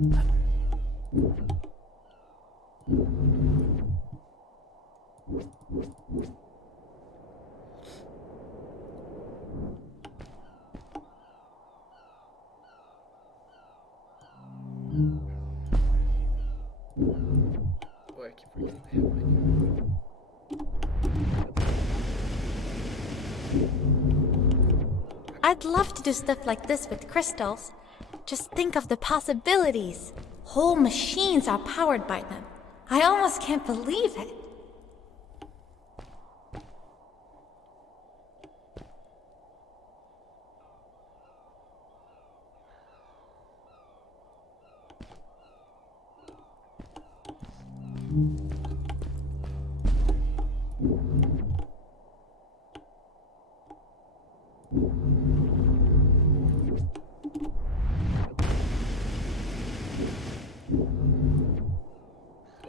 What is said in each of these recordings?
Oh, I keep forgetting I have mine. I'd love to do stuff like this with crystals. Just think of the possibilities. Whole machines are powered by them. I almost can't believe it.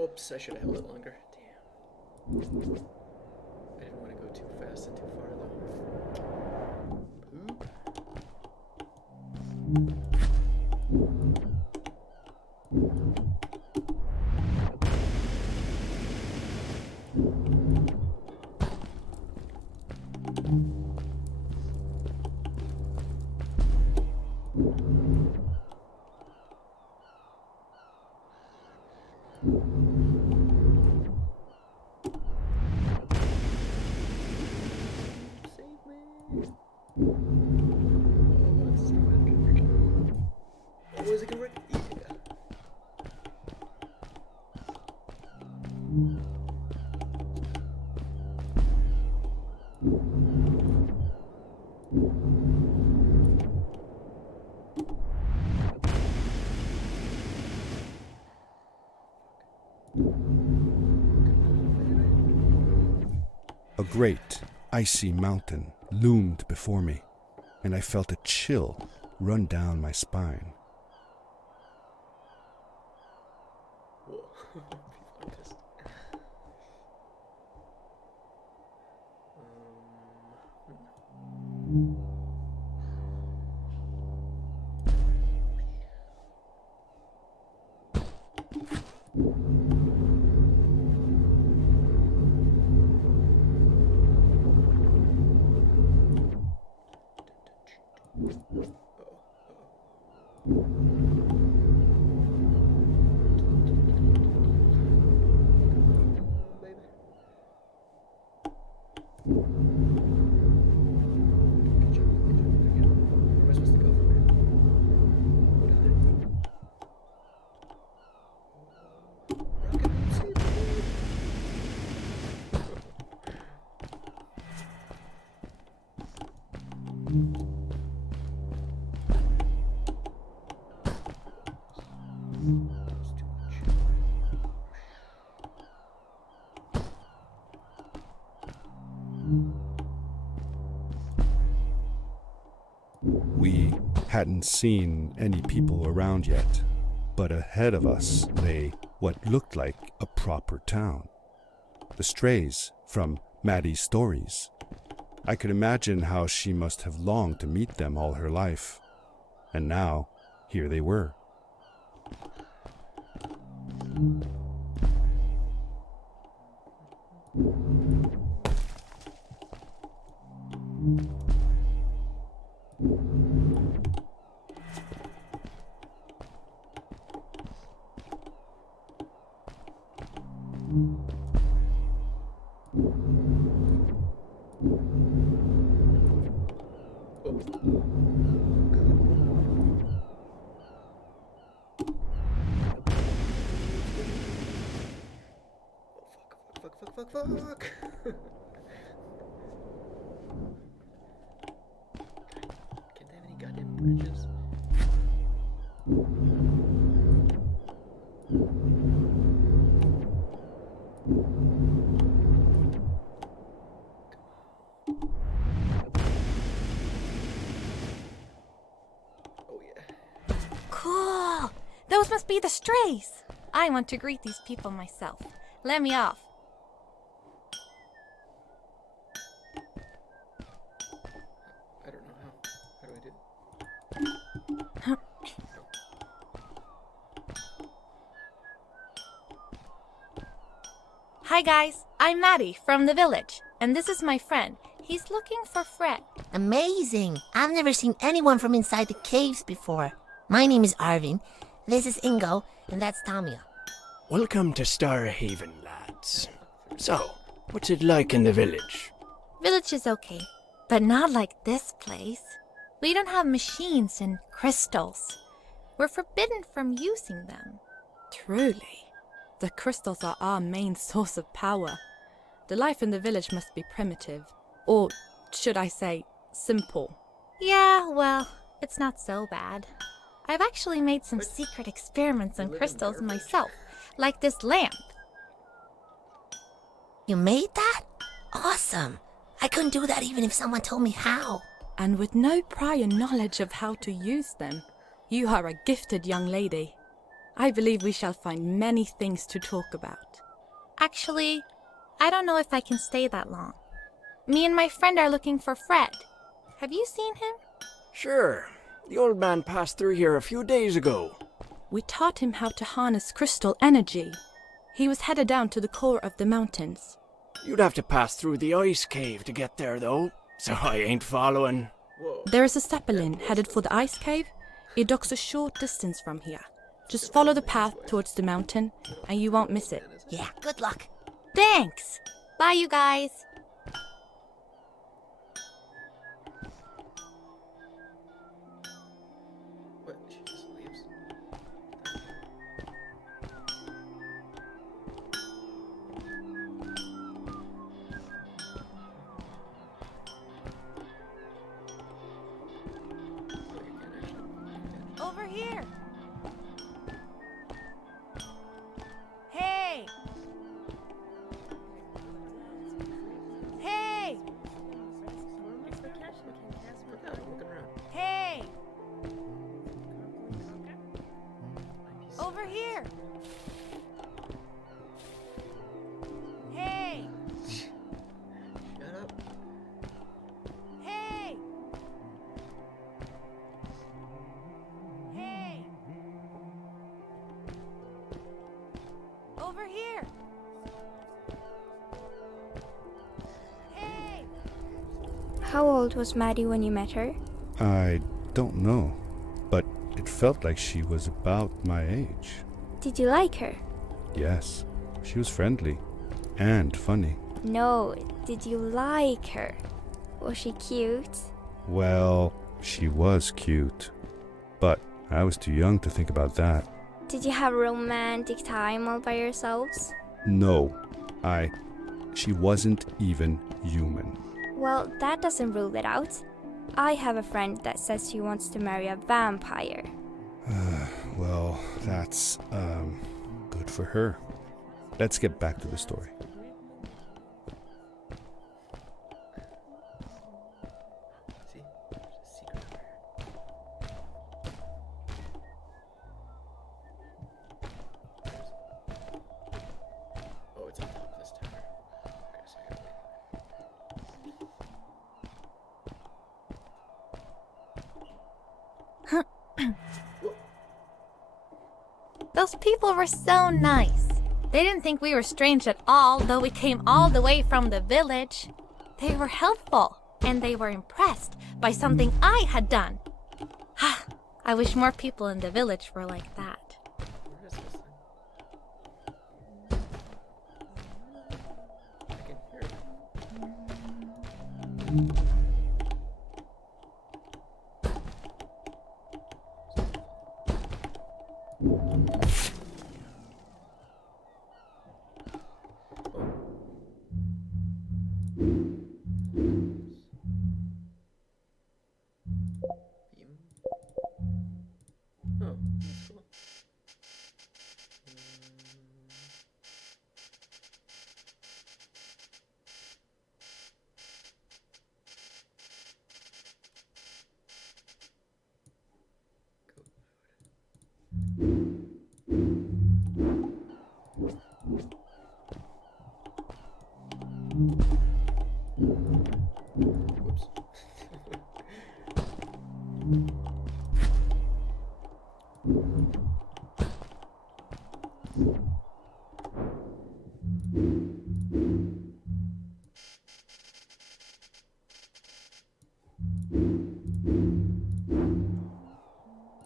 Oops, I should have held it longer. Damn. I didn't want to go too fast and too far though. Poop. Save me. Oh, this is probably not gonna work. Oh, is it gonna work? Yeah. A great, icy mountain loomed before me, and I felt a chill run down my spine. Whoa. People are pissed. Baby. Good job. Where am I supposed to go from here? Go down there. Rocket boot, We hadn't seen any people around yet, but ahead of us lay what looked like a proper town. The strays from Maddie's stories. I could imagine how she must have longed to meet them all her life. And now, here they were. Fuck. Can't they have any goddamn bridges? Oh yeah. Cool! Those must be the strays! I want to greet these people myself. Let me off. I don't know how. How do I do it? Hi guys, I'm Maddie from the village, and this is my friend. He's looking for Fred. Amazing! I've never seen anyone from inside the caves before. My name is Arvin, this is Ingo, and that's Tamia. Welcome to Starhaven, lads. So, what's it like in the village? Village is okay, but not like this place. We don't have machines and crystals. We're forbidden from using them. Truly. The crystals are our main source of power. The life in the village must be primitive. Or, should I say, simple. Yeah, well, it's not so bad. I've actually made some secret experiments on crystals myself, like this lamp. You made that? Awesome! I couldn't do that even if someone told me how. And with no prior knowledge of how to use them, you are a gifted young lady. I believe we shall find many things to talk about. Actually, I don't know if I can stay that long. Me and my friend are looking for Fred. Have you seen him? Sure. The old man passed through here a few days ago. We taught him how to harness crystal energy. He was headed down to the core of the mountains. You'd have to pass through the ice cave to get there, though, so I ain't following. Whoa. There is a zeppelin headed for the ice cave. It docks a short distance from here. Just follow the path towards the mountain, and you won't miss it. Yeah, good luck. Thanks! Bye, you guys! What? She just leaves? Over here! Hey! Hey! Hey! Over here! Hey! Shut up. Hey! Hey! Over here! Hey! How old was Maddie when you met her? I don't know, but it felt like she was about my age. Did you like her? Yes, she was friendly and funny. No, did you like her? Was she cute? Well, she was cute, but I was too young to think about that. Did you have a romantic time all by yourselves? No, she wasn't even human. Well, that doesn't rule it out. I have a friend that says she wants to marry a vampire. Well, that's, good for her. Let's get back to the story. See? There's a secret over here. Oh, it's on top of this tower. Okay, so I gotta Those people were so nice. They didn't think we were strange at all, though we came all the way from the village. They were helpful, and they were impressed by something I had done. I wish more people in the village were like that. Where is this thing? I can hear it. Beam. Oh, that's cool. Whoops.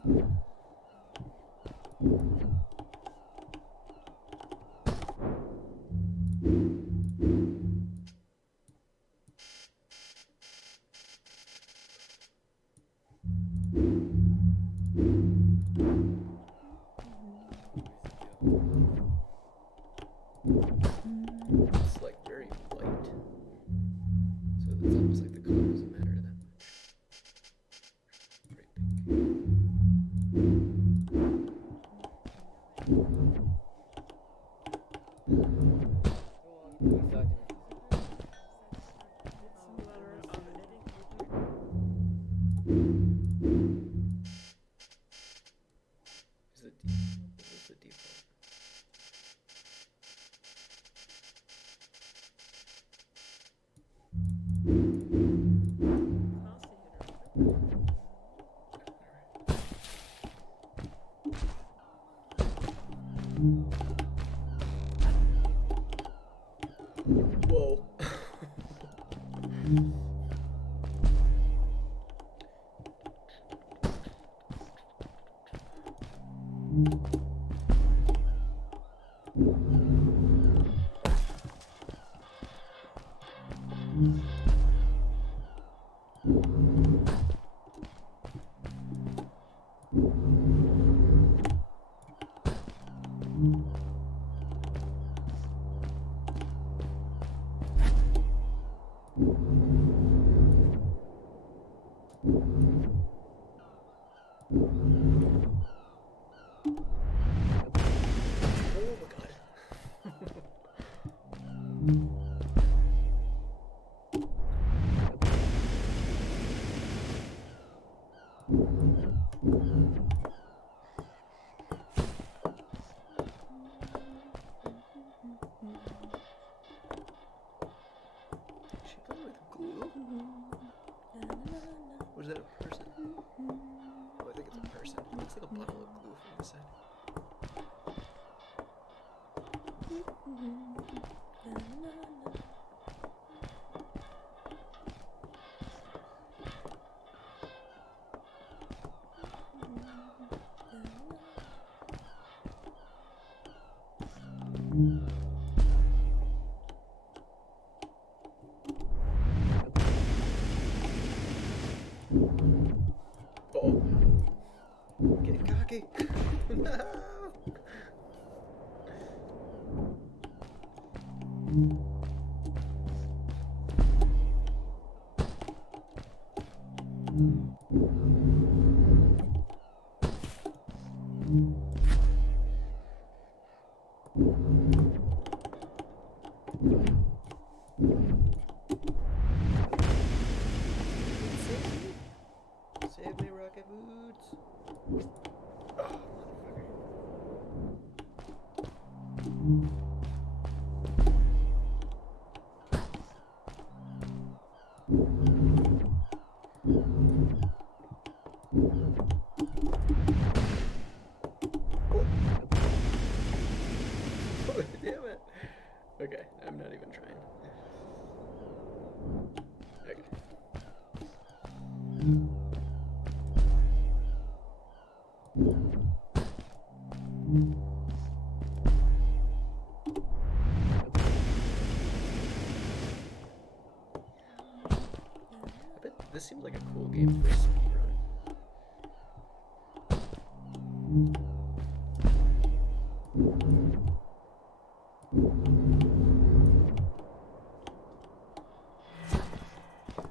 It's like very white. So it's almost like the color doesn't matter that much. Very pink. What was the default? Whoa. Oh my god. She playing with glue? Or is that a person? Oh, I think it's a person. It looks like a bottle of glue from the side. Oh, getting cocky. No. Save me, rocket boots. Oh, oh, damn it. Okay, I'm not even trying. Okay. I bet this seems like a cool game for a speedrun.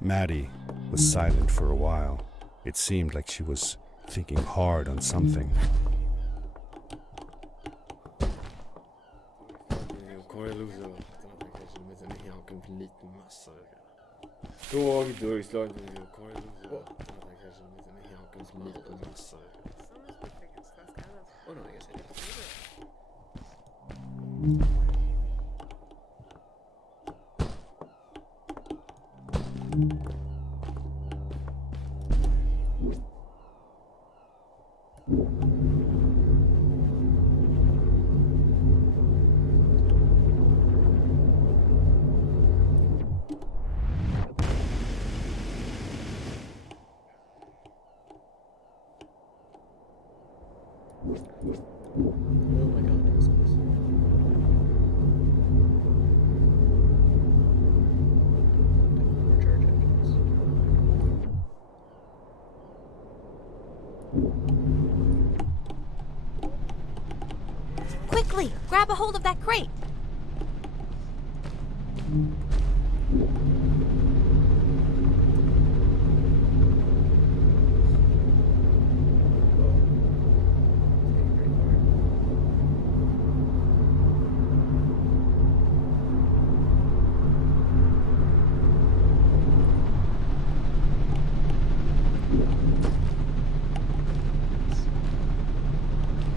Maddie was silent for a while. It seemed like she was thinking hard on something. Oh no, I guess I did. Oh my god, that was close. More charge after this. Quickly, grab a hold of that crate.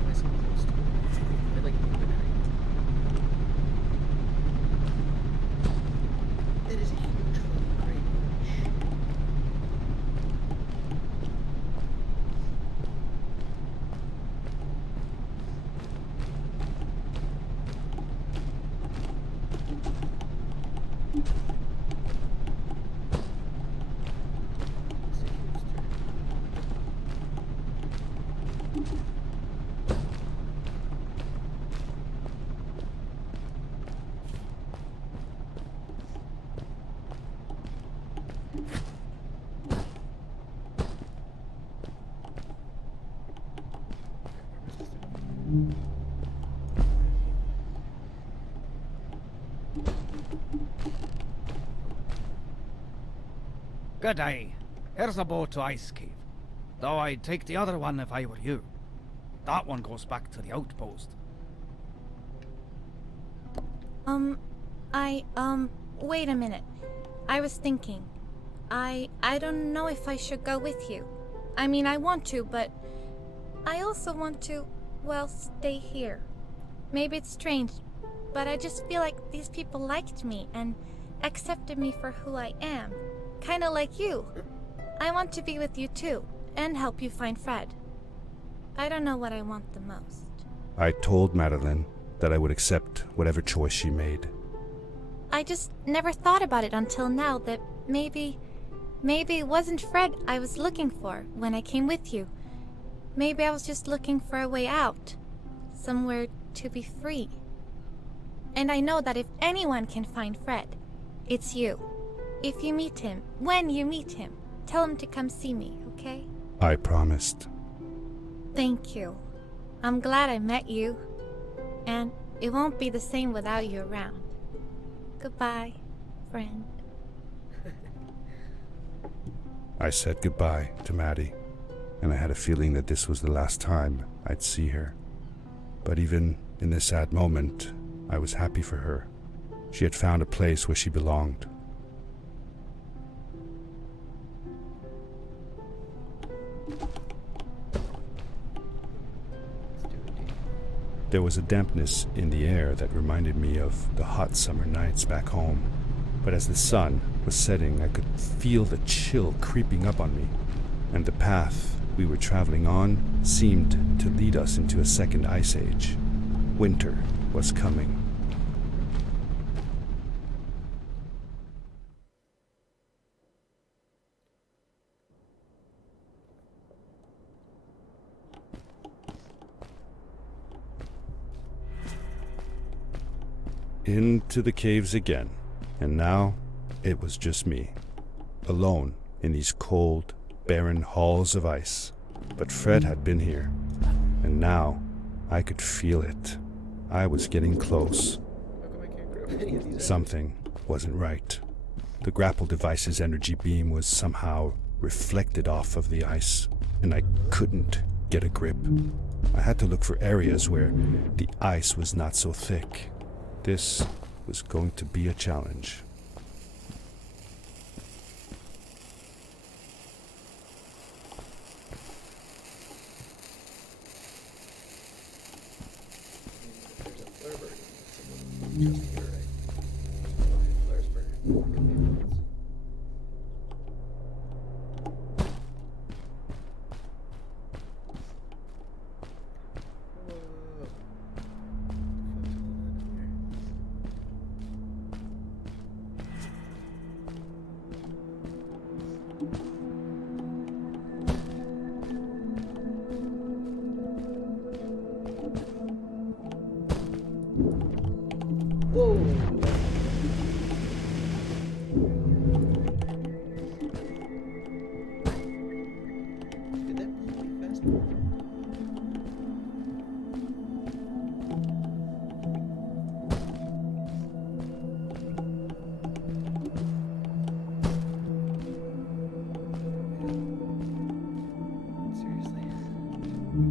Why so close to it? I like the crate. That is a huge fucking crate. It's a huge turn. Good day. Here's a boat to Ice Cave. Though I'd take the other one if I were you. That one goes back to the outpost. Wait a minute. I was thinking. I don't know if I should go with you. I mean, I want to, but I also want to, well, stay here. Maybe it's strange, but I just feel like these people liked me and accepted me for who I am. Kinda like you. I want to be with you too, and help you find Fred. I don't know what I want the most. I told Madeline that I would accept whatever choice she made. I just never thought about it until now that maybe it wasn't Fred I was looking for when I came with you. Maybe I was just looking for a way out. Somewhere to be free. And I know that if anyone can find Fred, it's you. If you meet him, when you meet him, tell him to come see me, okay? I promised. Thank you. I'm glad I met you. And it won't be the same without you around. Goodbye, friend. I said goodbye to Maddie, and I had a feeling that this was the last time I'd see her. But even in this sad moment, I was happy for her. She had found a place where she belonged. There was a dampness in the air that reminded me of the hot summer nights back home. But as the sun was setting, I could feel the chill creeping up on me, and the path we were traveling on seemed to lead us into a second ice age. Winter was coming. Into the caves again, and now it was just me, alone in these cold, barren halls of ice. But Fred had been here, and now I could feel it. I was getting close. How come I can't grab any of these? Something wasn't right. The grapple device's energy beam was somehow reflected off of the ice, and I couldn't get a grip. I had to look for areas where the ice was not so thick. This was going to be a challenge. There's a Flurberg. Someone just here, right? Oh, Flurberg. Could be bullets. Whoa. What the fuck's going on in here? No,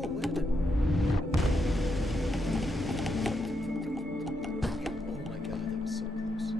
what did it? Oh my god, that was so close.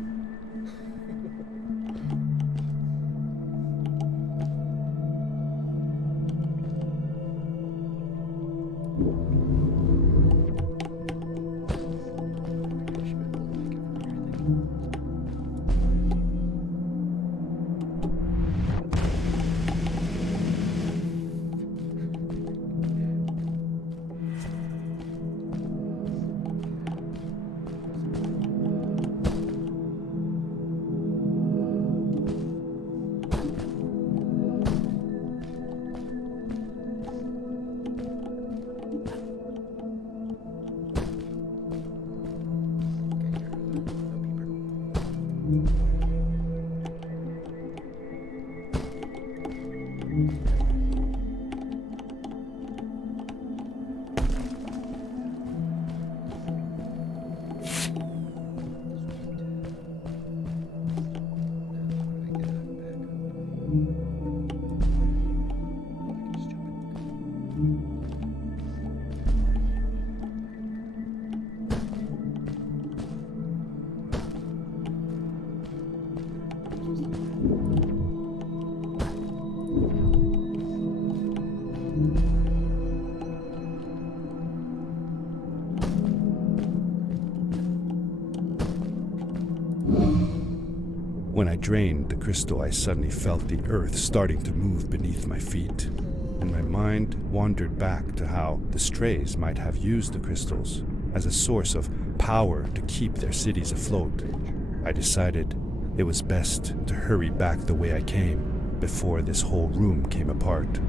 When I drained the crystal, I suddenly felt the earth starting to move beneath my feet, and my mind wandered back to how the strays might have used the crystals as a source of power to keep their cities afloat. I decided it was best to hurry back the way I came before this whole room came apart.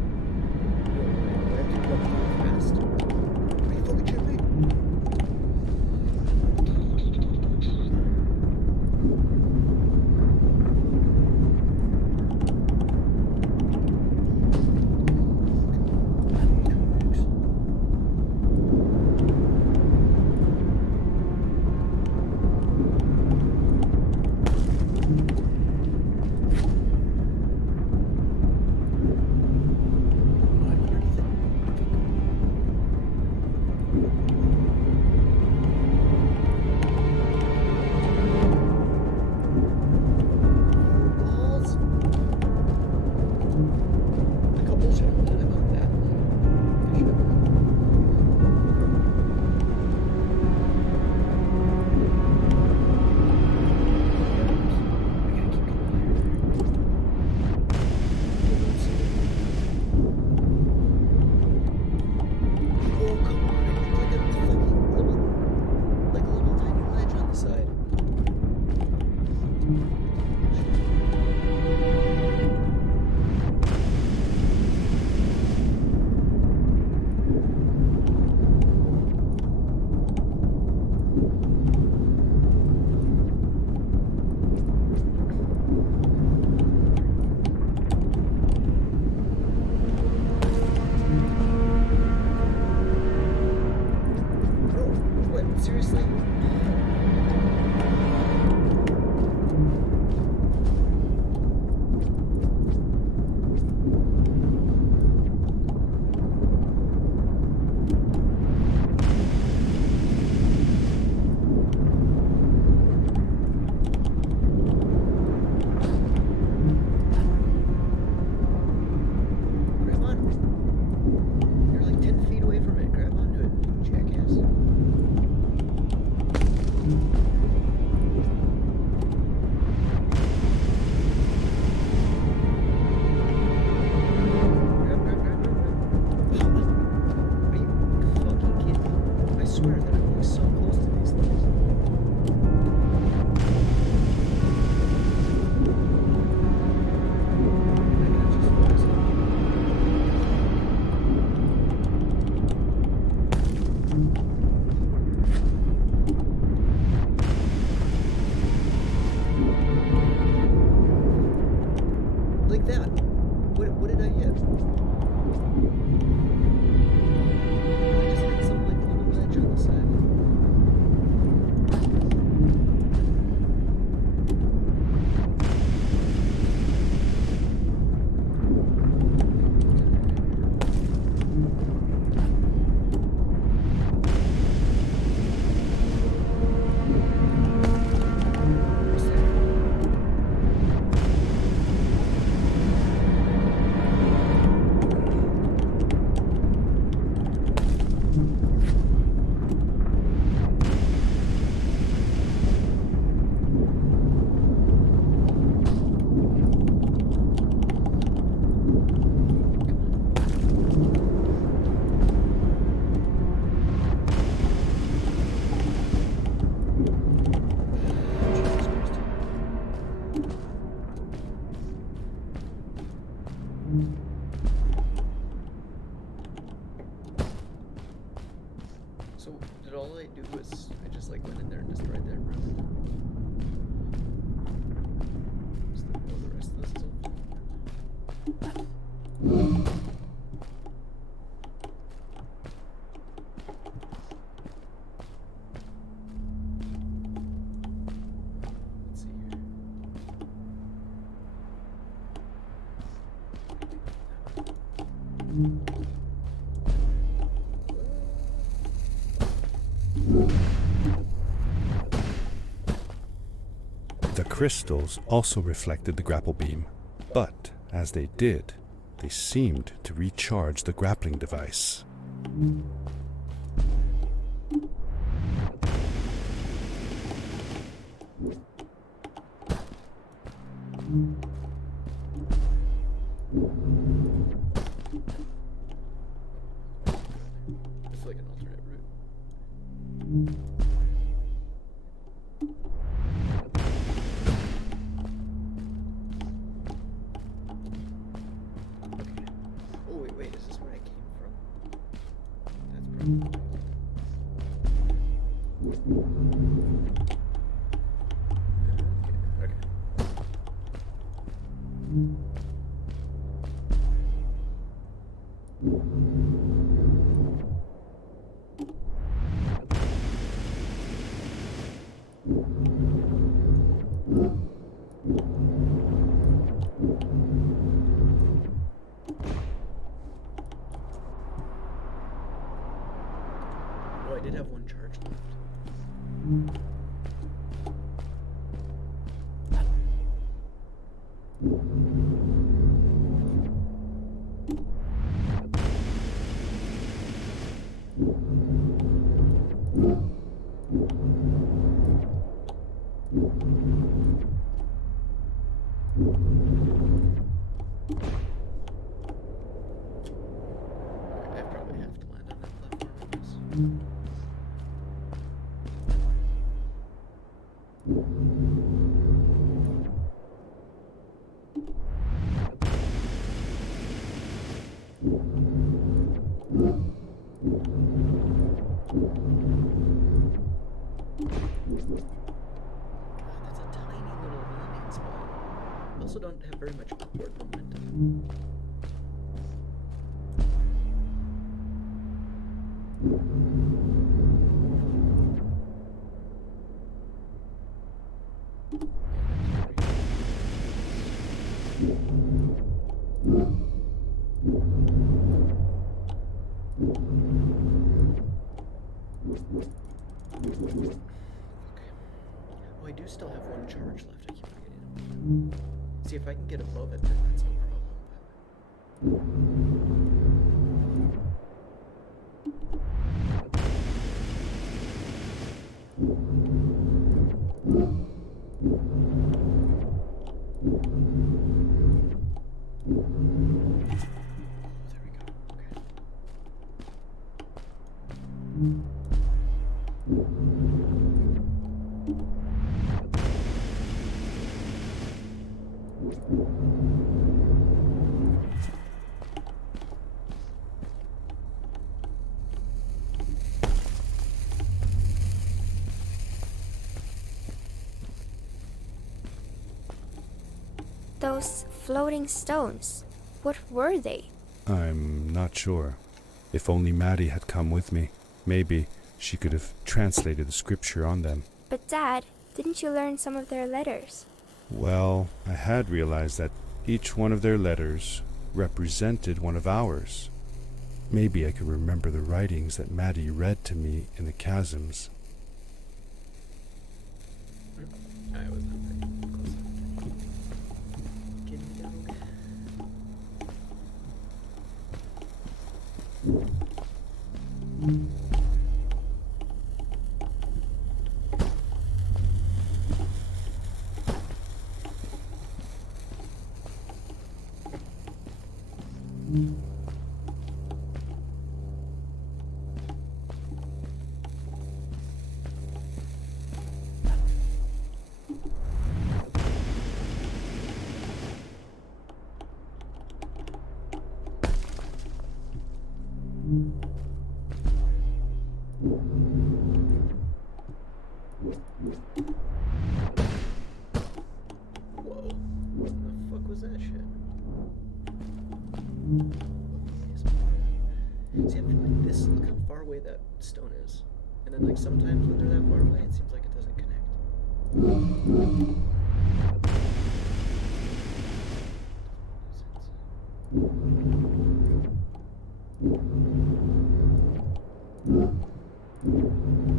Seriously? all I do is I just like went in there and destroyed their room. The rest of this is all. Let's see here. The crystals also reflected the grapple beam, but as they did, they seemed to recharge the grappling device. It's like an alternate route. Okay. Oh wait, is this where I came from? That's probably. Okay. Oh, I did have one charge left. I probably have to land on that platform, I guess. God, that's a tiny little landing spot. I also don't have very much upward momentum. Okay. Oh, I do still have one charge left. I keep forgetting. See, if I can get above it, then that's no problem. There we go. Okay. Those floating stones, what were they? I'm not sure. If only Maddie had come with me, maybe she could have translated the scripture on them. But Dad, didn't you learn some of their letters? Well, I had realized that each one of their letters represented one of ours. Maybe I could remember the writings that Maddie read to me in the chasms. I was not very close enough. Can we go? then like sometimes when they're that far away, it seems like it doesn't connect.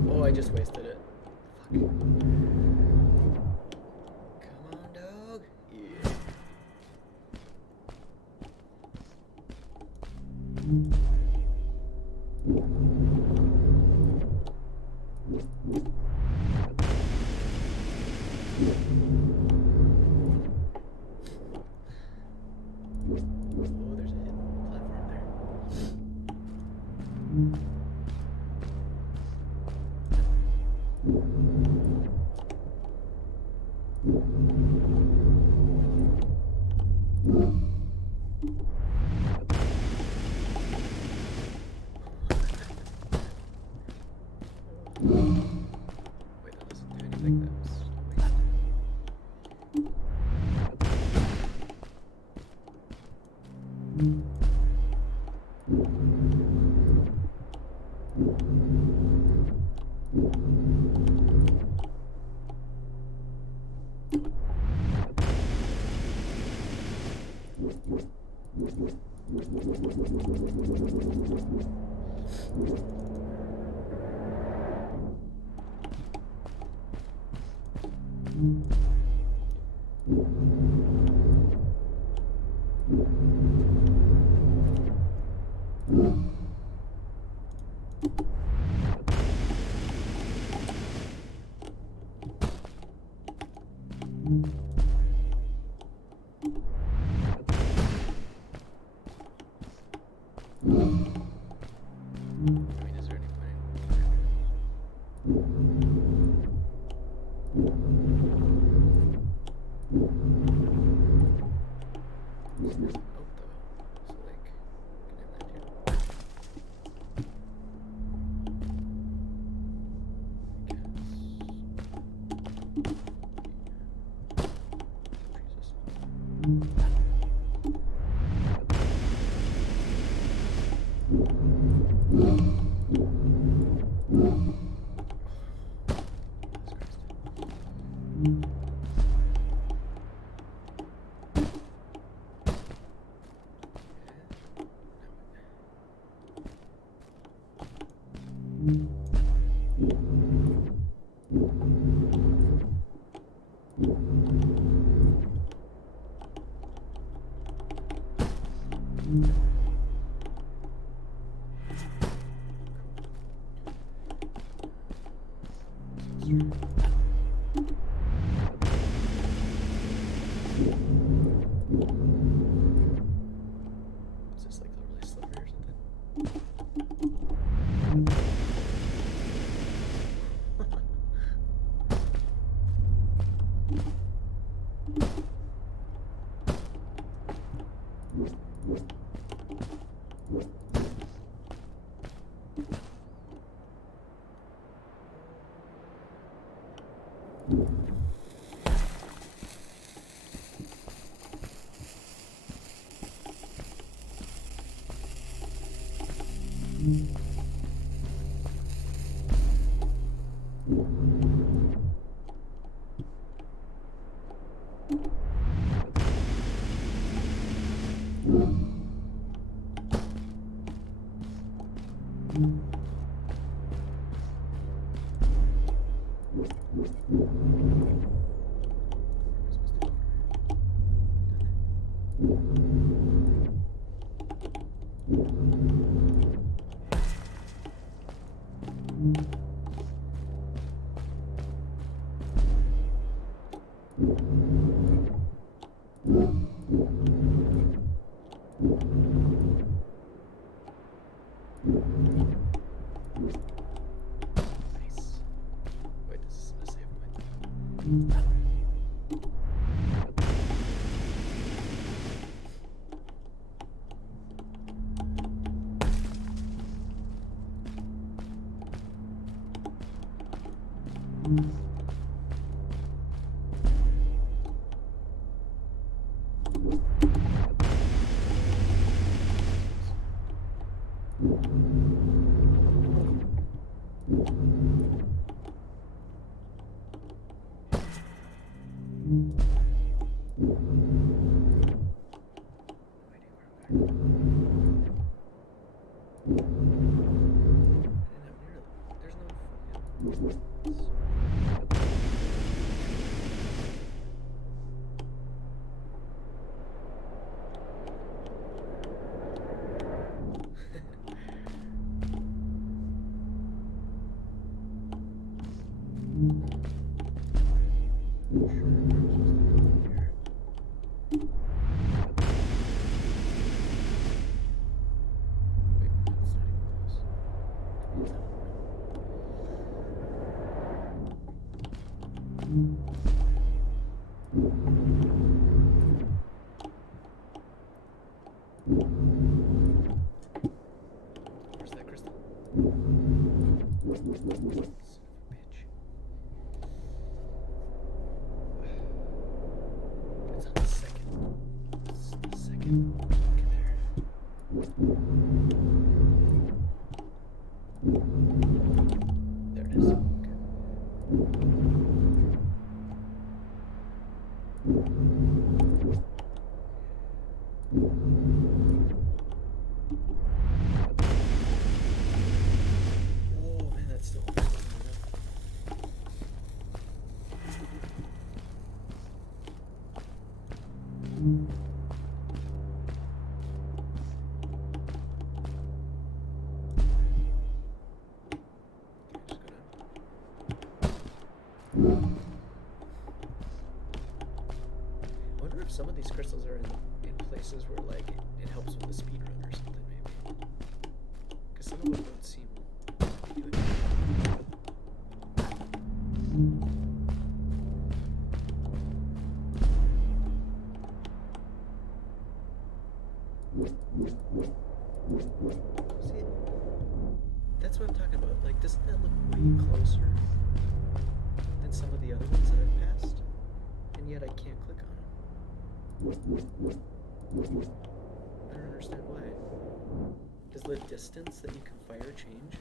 Oh, I just wasted it. Fuck. Come on, dog. Yeah. Oh, there's a hidden platform there. Wait, that doesn't do anything. That was a waste. I mean, is there any point in this doesn't help though, so like, get in that here. Is this like really slippery or something? Nice. Wait, this isn't a save point. Where's that crystal? Son of a bitch. It's on the second. It's the second peak there. There it is. Okay. Oh man, that's still I wonder if some of these crystals are in places where like it helps with the speed run or something maybe. Because some of them don't seem to be doing it. See, that's what I'm talking about. Like, doesn't that look way closer than some of the other ones that I've passed? And yet I can't click on them. I don't understand why. Does the distance that you can fire change?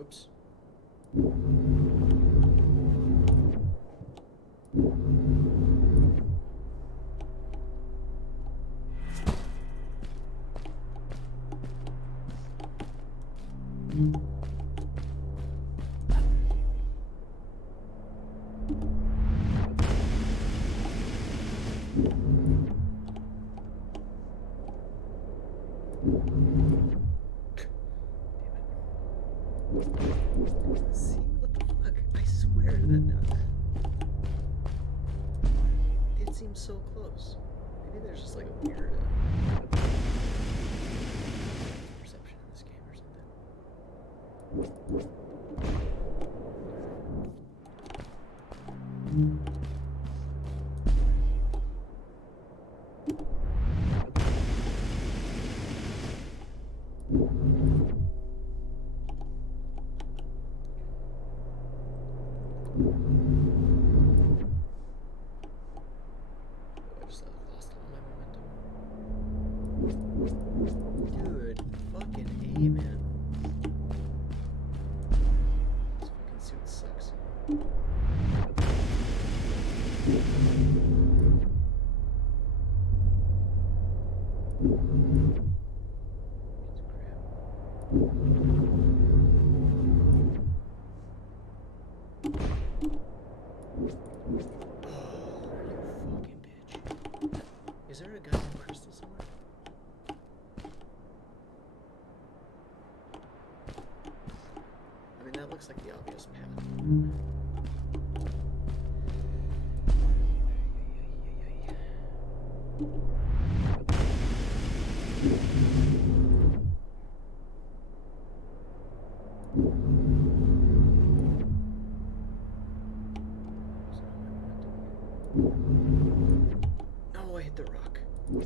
Oops. See, what the fuck? I swear that it seems so close. Maybe there's just like a weird perception in this game or something. I just lost all my momentum. Dude, fucking A, man. This fucking suit sucks. Is there a goddamn crystal somewhere? I mean, that looks like the obvious path. No, I hit the rock. Bitch.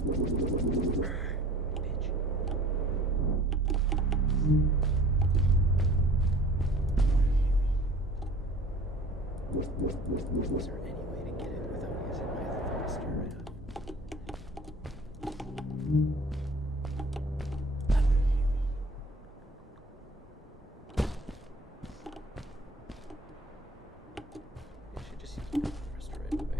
Is there any way to get it without using my thruster right? I should just use my thruster right away.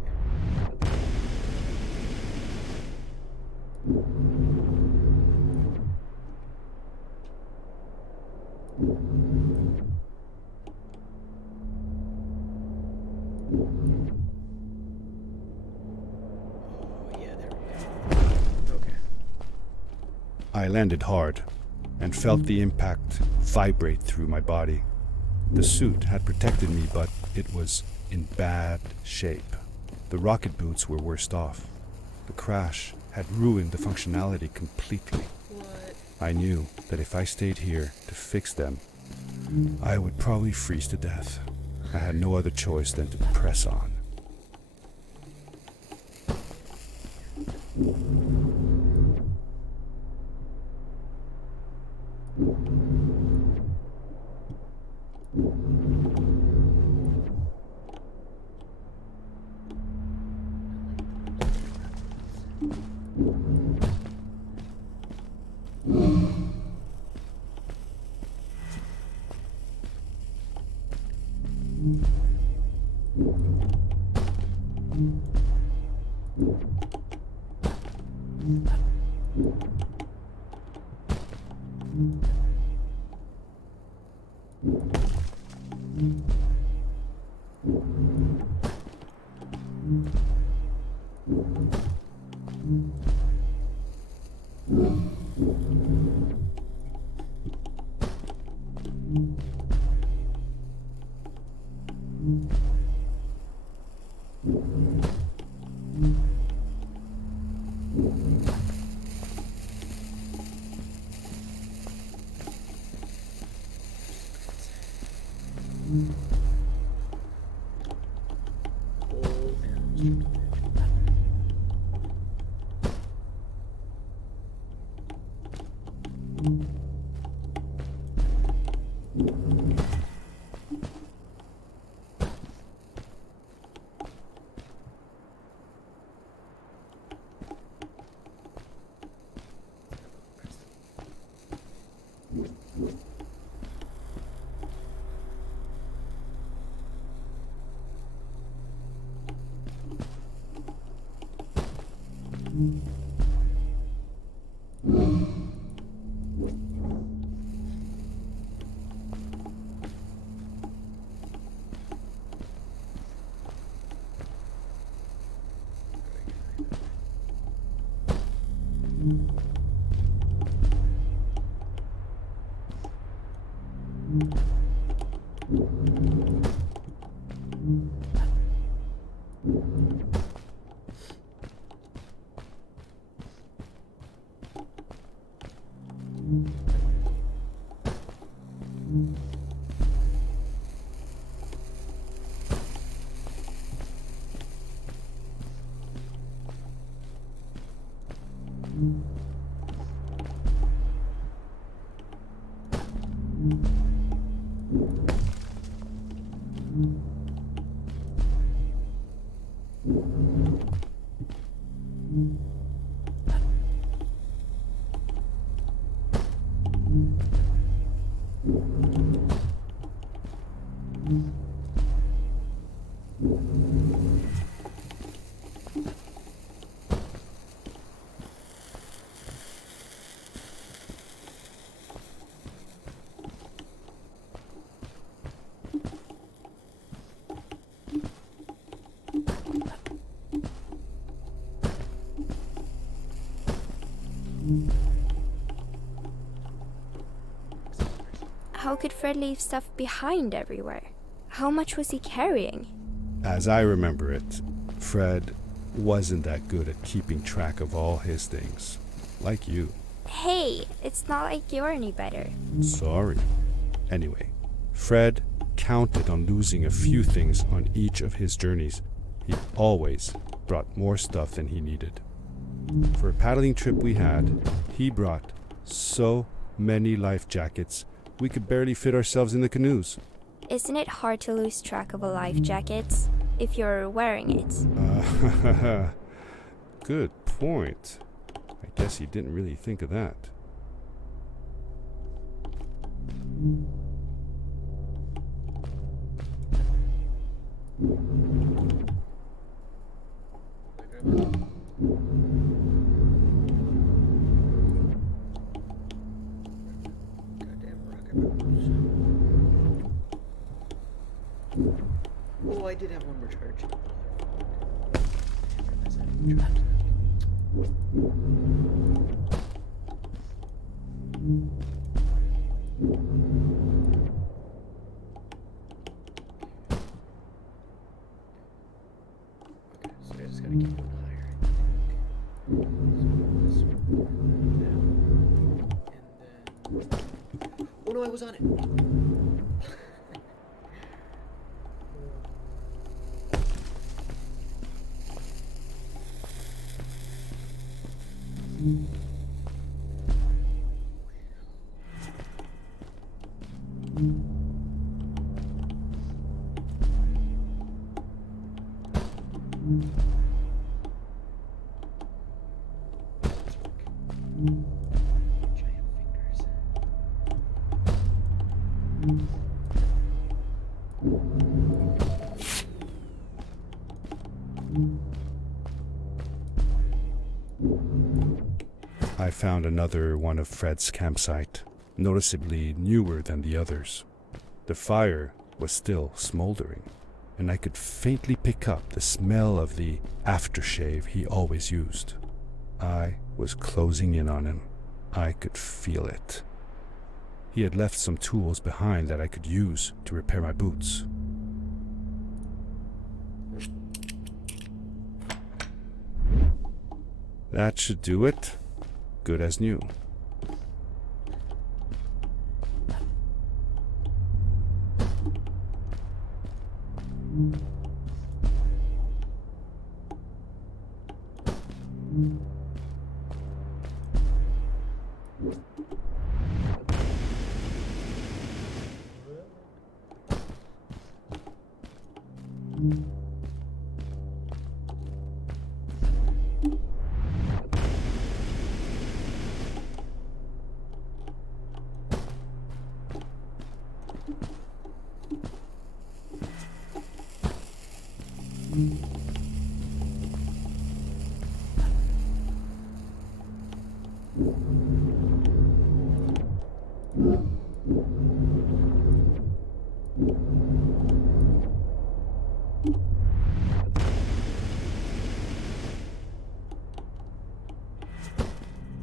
Oh, yeah, there we go. Okay. I landed hard and felt the impact vibrate through my body. The suit had protected me, but it was in bad shape. The rocket boots were worst off. The crash had ruined the functionality completely. What? I knew that if I stayed here to fix them, I would probably freeze to death. I had no other choice than to press on. Whole animals. How could Fred leave stuff behind everywhere? How much was he carrying? As I remember it, Fred wasn't that good at keeping track of all his things. Like you. Hey, it's not like you're any better. Sorry. Anyway, Fred counted on losing a few things on each of his journeys. He always brought more stuff than he needed. For a paddling trip we had, he brought so many life jackets, we could barely fit ourselves in the canoes. Isn't it hard to lose track of a life jacket if you're wearing it? Good point. I guess he didn't really think of that. Goddamn rocket boots. Oh, I did have one more charge. I didn't realize I had one charge okay, so I just gotta keep going higher. Okay. So this one down. And then. Oh no, I was on it! Giant fingers. I found another one of Fred's campsite, noticeably newer than the others. The fire was still smoldering, and I could faintly pick up the smell of the aftershave he always used. I was closing in on him. I could feel it. He had left some tools behind that I could use to repair my boots. That should do it. Good as new.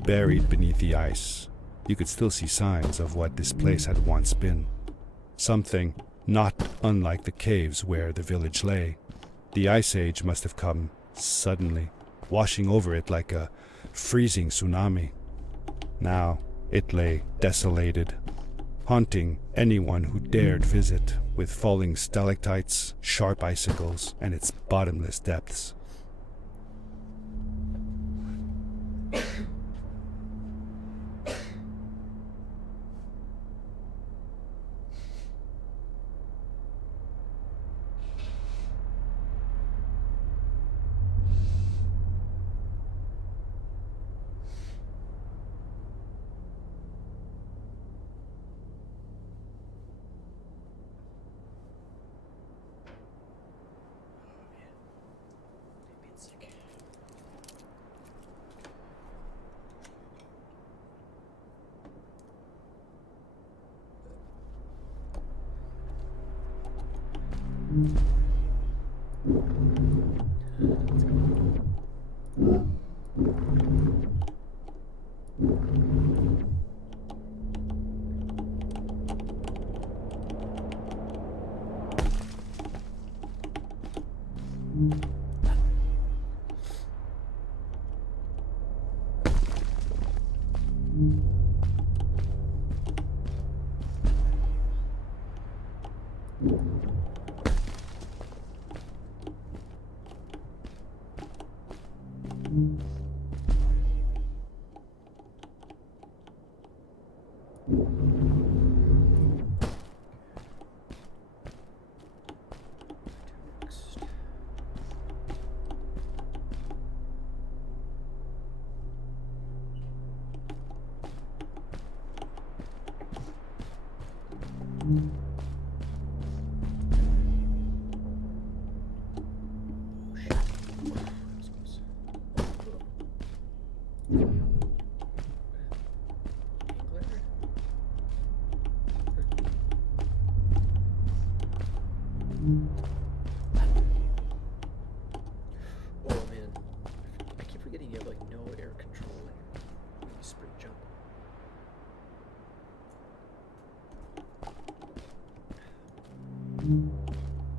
Buried beneath the ice, you could still see signs of what this place had once been. Something not unlike the caves where the village lay. The ice age must have come suddenly, washing over it like a freezing tsunami. Now it lay desolated, haunting anyone who dared visit, with falling stalactites, sharp icicles, and its bottomless depths. Next. Oh shit. Wow, that was close. Angler? Oh man, I keep forgetting you have like no air control when you sprint jump. Oops.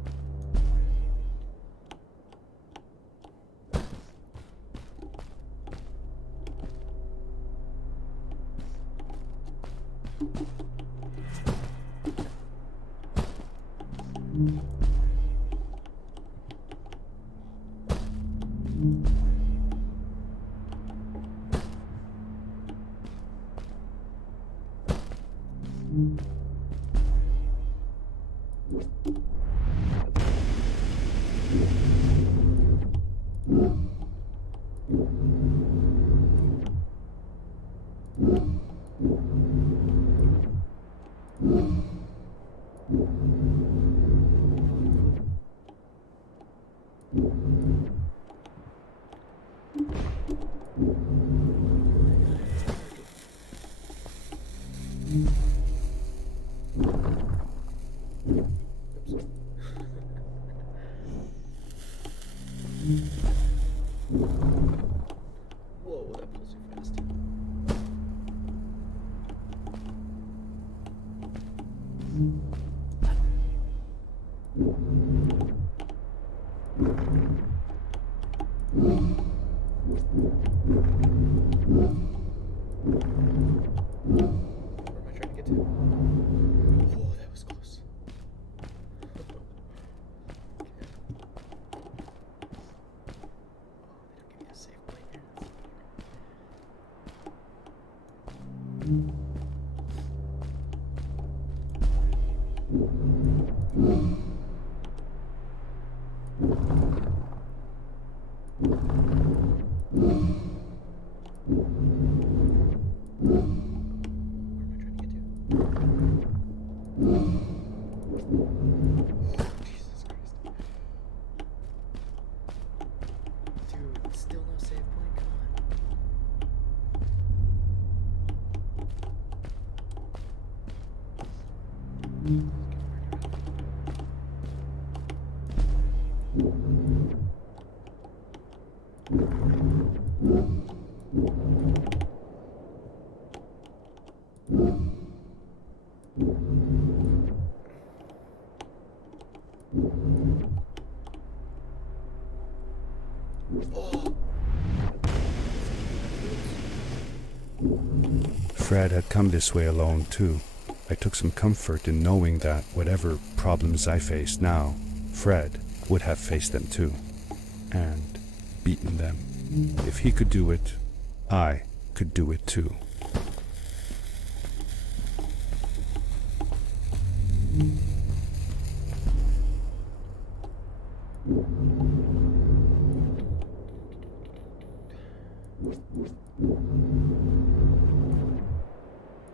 Whoa, that pulls you fast. Where am I trying to get to? Oh, that was close. Okay. Oh, they don't give me a safe point here. Where am I trying to get to? Jesus Christ. Dude, still no save point? Come on. Fred had come this way alone, too. I took some comfort in knowing that whatever problems I faced now, Fred would have faced them too, and beaten them. If he could do it, I could do it too.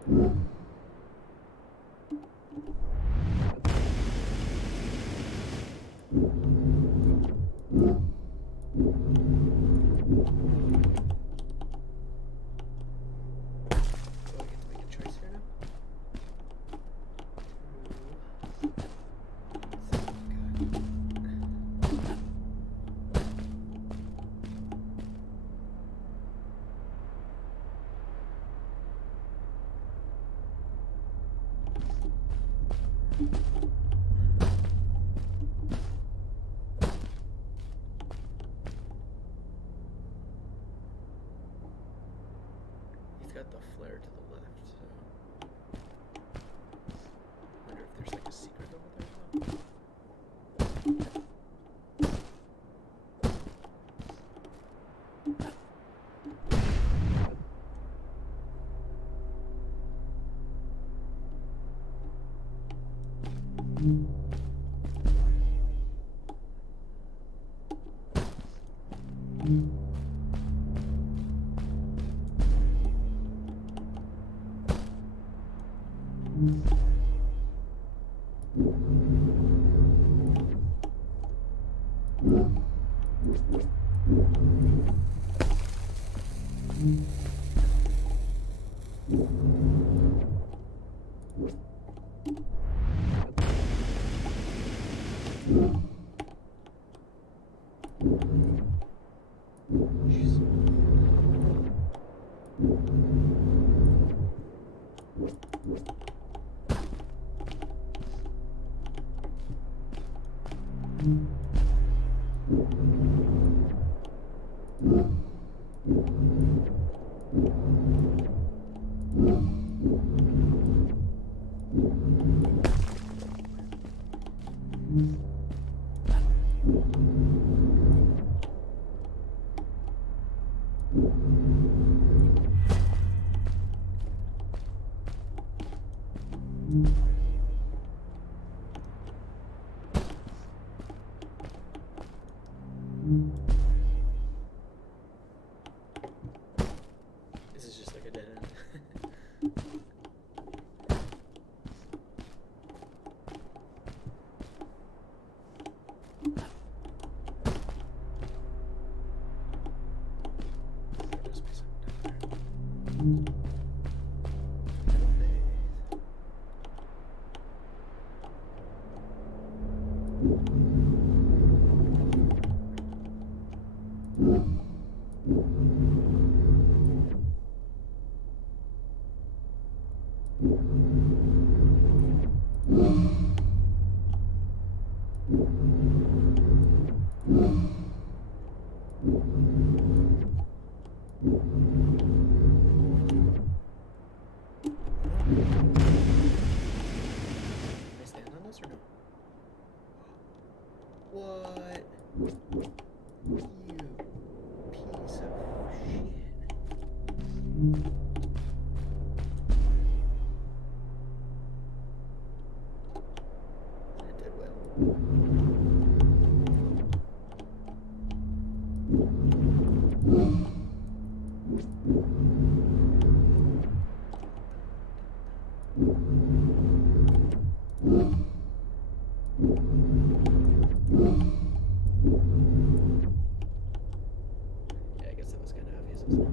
Do I get to make a choice here now? He's got the flare to the left, so wonder if there's like a secret over there though. This is just like a dead end. There must be something down there. Can I stand on this or no? What? You piece of shit. That did well. Yeah, I guess that was kind of obvious, wasn't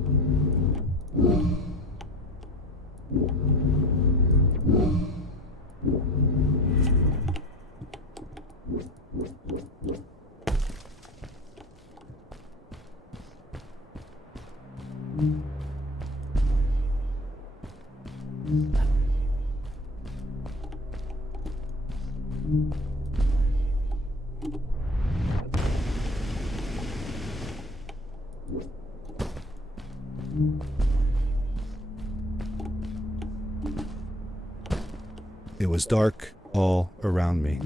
It was dark all around me,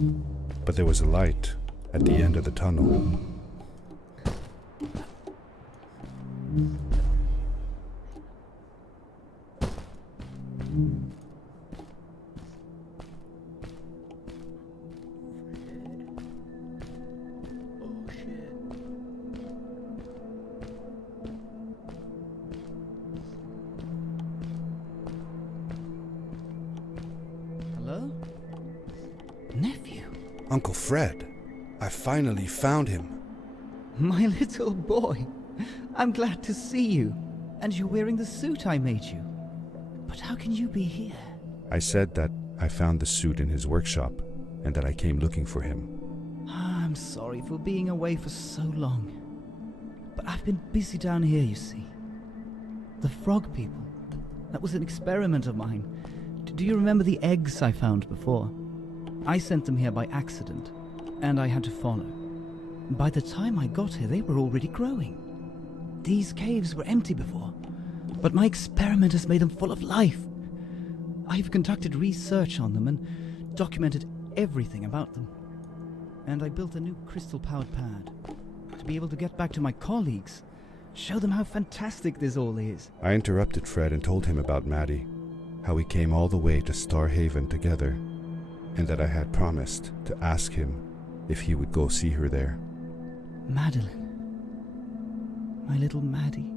but there was a light at the end of the tunnel. Oh shit. Hello? Nephew? Uncle Fred, I finally found him. My little boy. I'm glad to see you. And you're wearing the suit I made you. But how can you be here? I said that I found the suit in his workshop and that I came looking for him. I'm sorry for being away for so long. But I've been busy down here, you see. The frog people. That was an experiment of mine. Do you remember the eggs I found before? I sent them here by accident, and I had to follow. By the time I got here, they were already growing. These caves were empty before, but my experiment has made them full of life. I've conducted research on them and documented everything about them. And I built a new crystal-powered pad to be able to get back to my colleagues, show them how fantastic this all is. I interrupted Fred and told him about Maddie, how we came all the way to Starhaven together. and that I had promised to ask him if he would go see her there. Madeline. My little Maddie.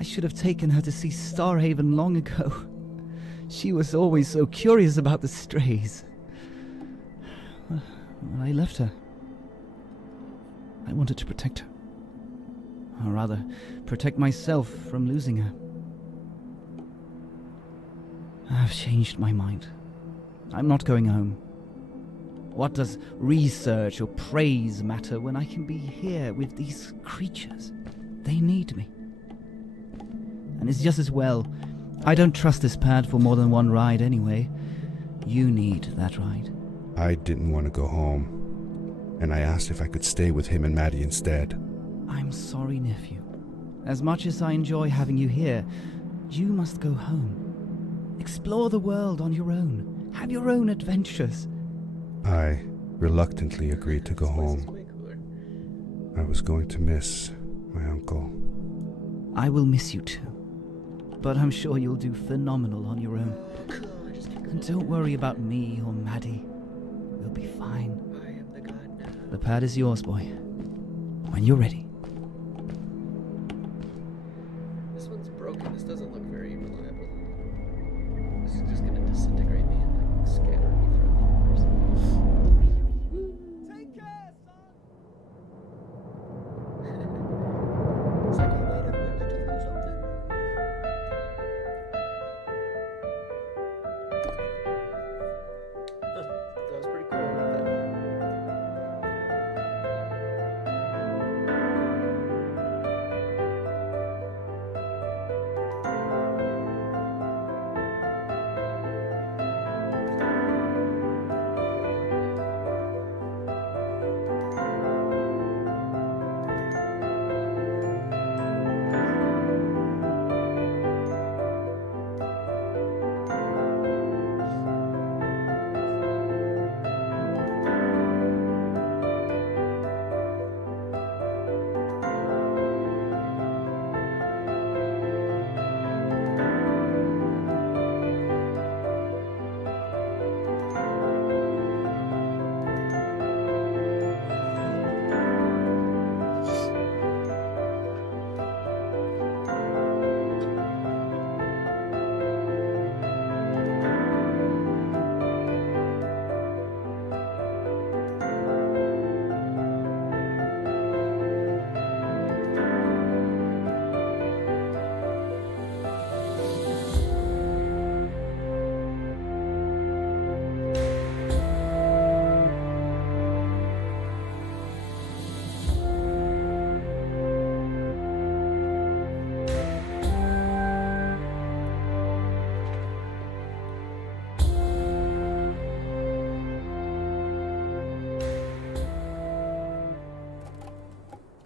I should have taken her to see Starhaven long ago. She was always so curious about the strays. Well, I left her. I wanted to protect her. Or rather, protect myself from losing her. I've changed my mind. I'm not going home. What does research or praise matter when I can be here with these creatures? They need me. And it's just as well. I don't trust this pad for more than one ride anyway. You need that ride. I didn't want to go home, and I asked if I could stay with him and Maddie instead. I'm sorry, nephew. As much as I enjoy having you here, you must go home. Explore the world on your own. Have your own adventures. I reluctantly agreed to go This place is home. way cooler. I was going to miss my uncle. I will miss you too. But I'm sure you'll do phenomenal on your own. Oh, cool. I just keep And going. don't worry about me or Maddie. We'll be fine. I am the god now. The pad is yours, boy. When you're ready. This one's broken. This doesn't look very reliable. This is just gonna disintegrate me and like scatter me throughout the universe. Take care, son! It's like a light of relative or something. Huh, that was pretty cool. I like that.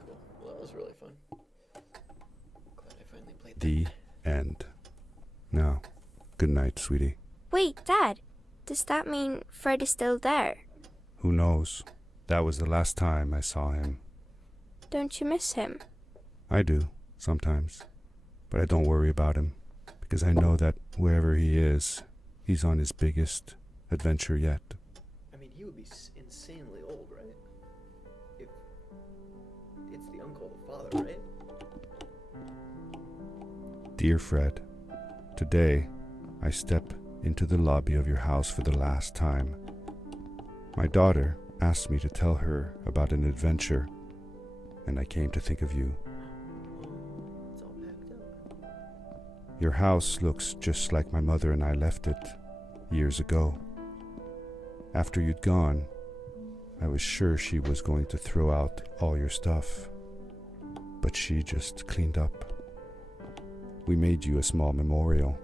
Cool. Well, that was really fun. Glad I finally played that. The end. Now, good night, sweetie. Wait, Dad. Does that mean Fred is still there? Who knows? That was the last time I saw him. Don't you miss him? I do, sometimes. But I don't worry about him, because I know that wherever he is, he's on his biggest adventure yet. I mean, he would be insanely old, right? If it's the uncle, the father, right? Dear Fred, today I step into the lobby of your house for the last time. My daughter asked me to tell her about an adventure, and I came to think of you. It's all packed up. Your house looks just like my mother and I left it years ago. After you'd gone, I was sure she was going to throw out all your stuff, but she just cleaned up. We made you a small memorial.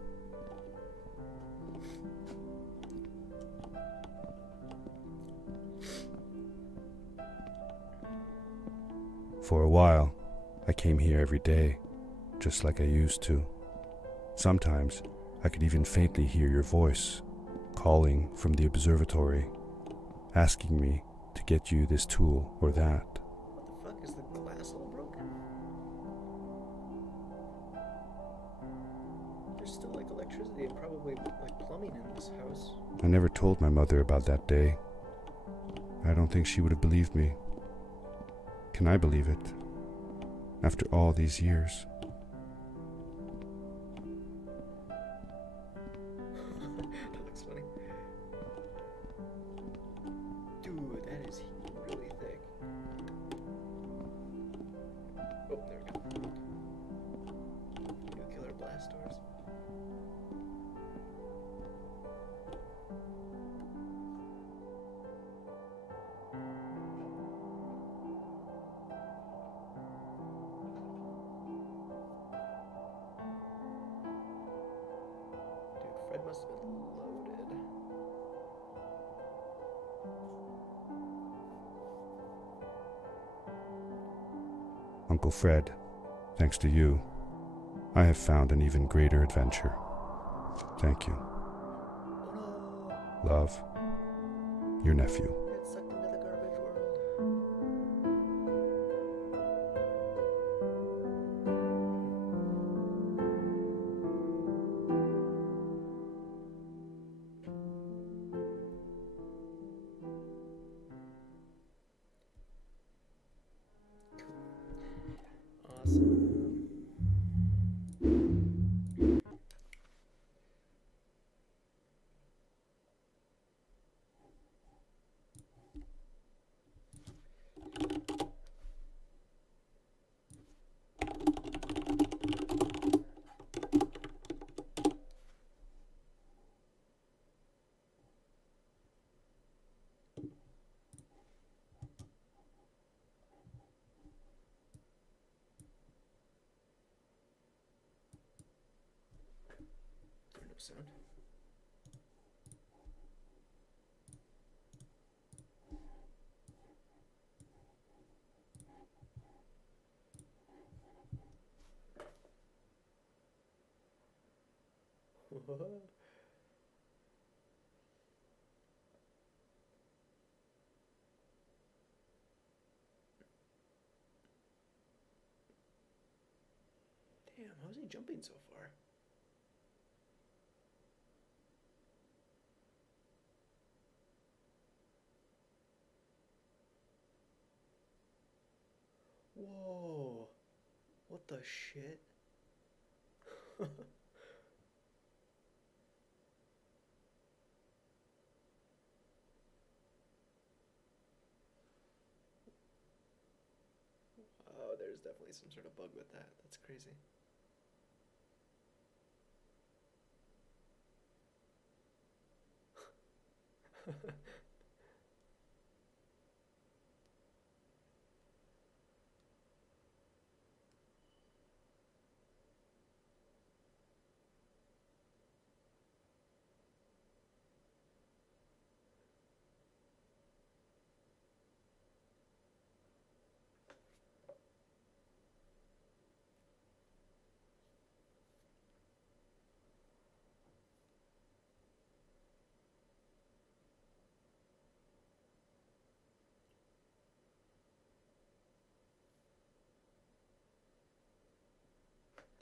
For a while, I came here every day, just like I used to. Sometimes, I could even faintly hear your voice, calling from the observatory, asking me to get you this tool or that. What the fuck? Is the glass all broken? There's still like electricity and probably like plumbing in this house. I never told my mother about that day. I don't think she would have believed me. Can I believe it? After all these years. That looks funny. Dude, that is really thick. Oh, there we go. Nuclear blast doors. Dude, Fred must have been loaded. Uncle Fred, thanks to you, I have found an even greater adventure. Thank you. Oh no! Love, your nephew. Get sucked into the garbage world. Awesome. Turn up sound. Damn, how is he jumping so far? Whoa. What the shit? Oh, there's definitely some sort of bug with that. That's crazy.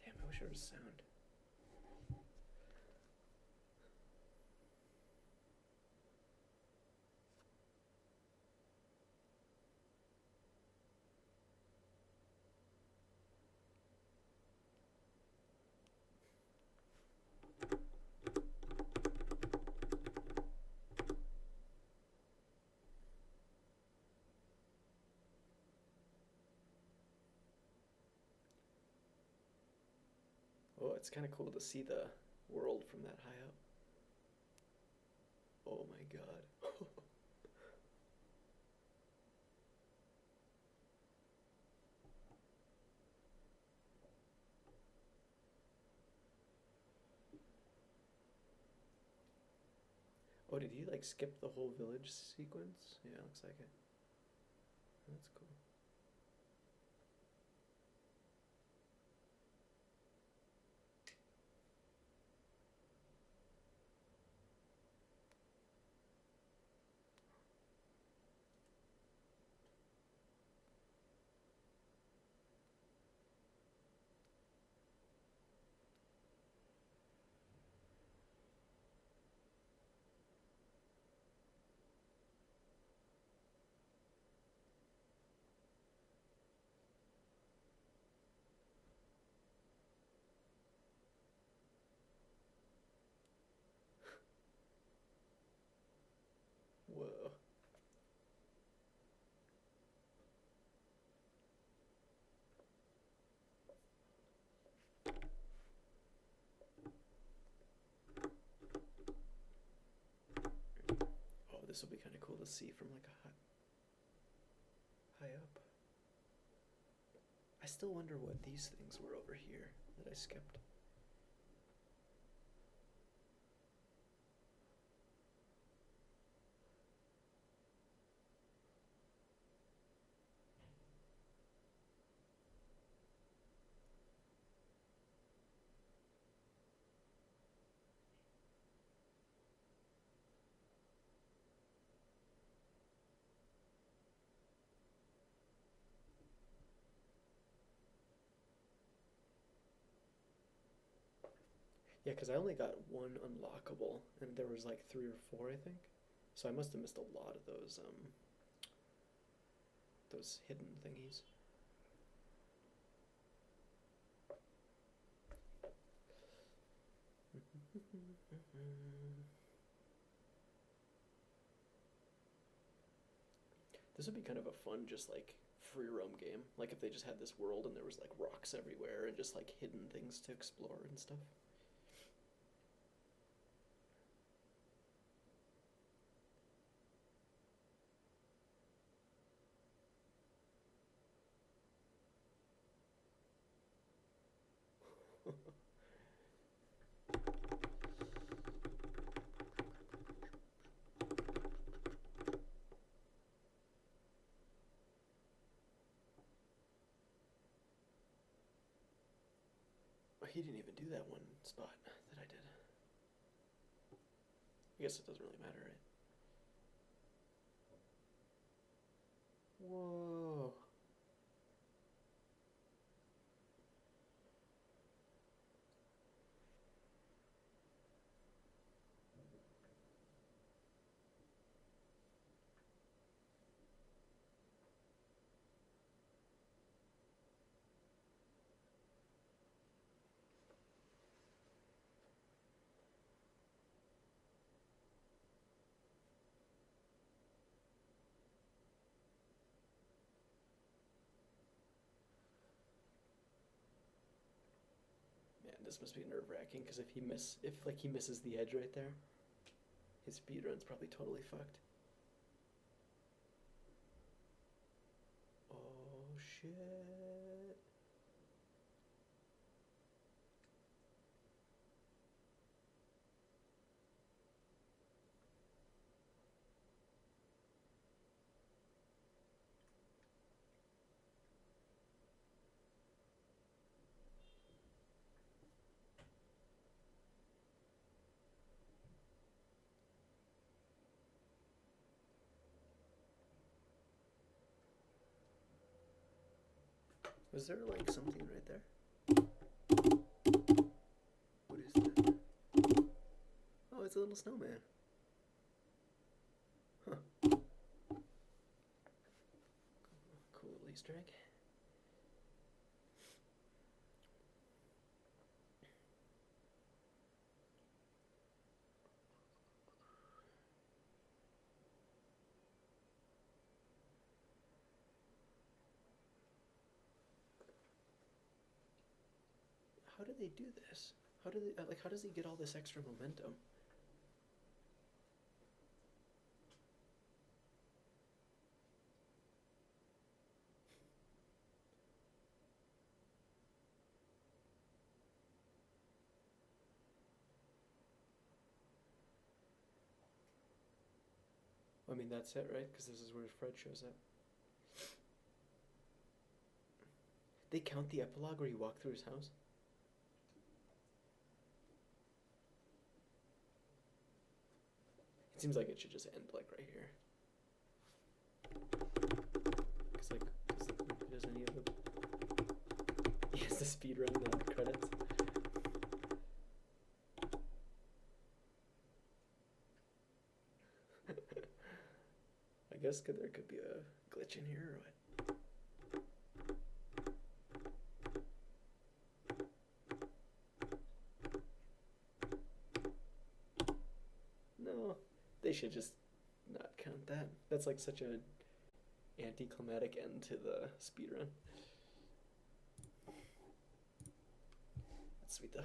Damn, I wish there was sound. Oh, it's kind of cool to see the world from that high up. Oh my god. Oh, did he like skip the whole village sequence? Yeah, looks like it. That's cool. this will be kind of cool to see from like a high up. I still wonder what these things were over here that I skipped. Yeah, because I only got one unlockable, and there was like 3 or 4, I think. So I must have missed a lot of those hidden thingies. This would be kind of a fun, just like free roam game. Like if they just had this world and there was like rocks everywhere and just like hidden things to explore and stuff. He didn't even do that one spot that I did. I guess it doesn't really matter, right? Whoa. Man, this must be nerve-wracking because if he misses the edge right there, his speedrun's probably totally fucked. Oh shit. Was there like something right there? What is that? Oh, it's a little snowman. Huh. Cool little Easter egg. How do they do this? How do they how does he get all this extra momentum? I mean, that's it, right? Because this is where Fred shows up. They count the epilogue where you walk through his house? It seems like it should just end like right here. Cause like, does any of the he has the speedrun credits. I guess there could be a glitch in here or what? No, they should just not count that. That's like such a anticlimactic end to the speedrun. That's sweet though.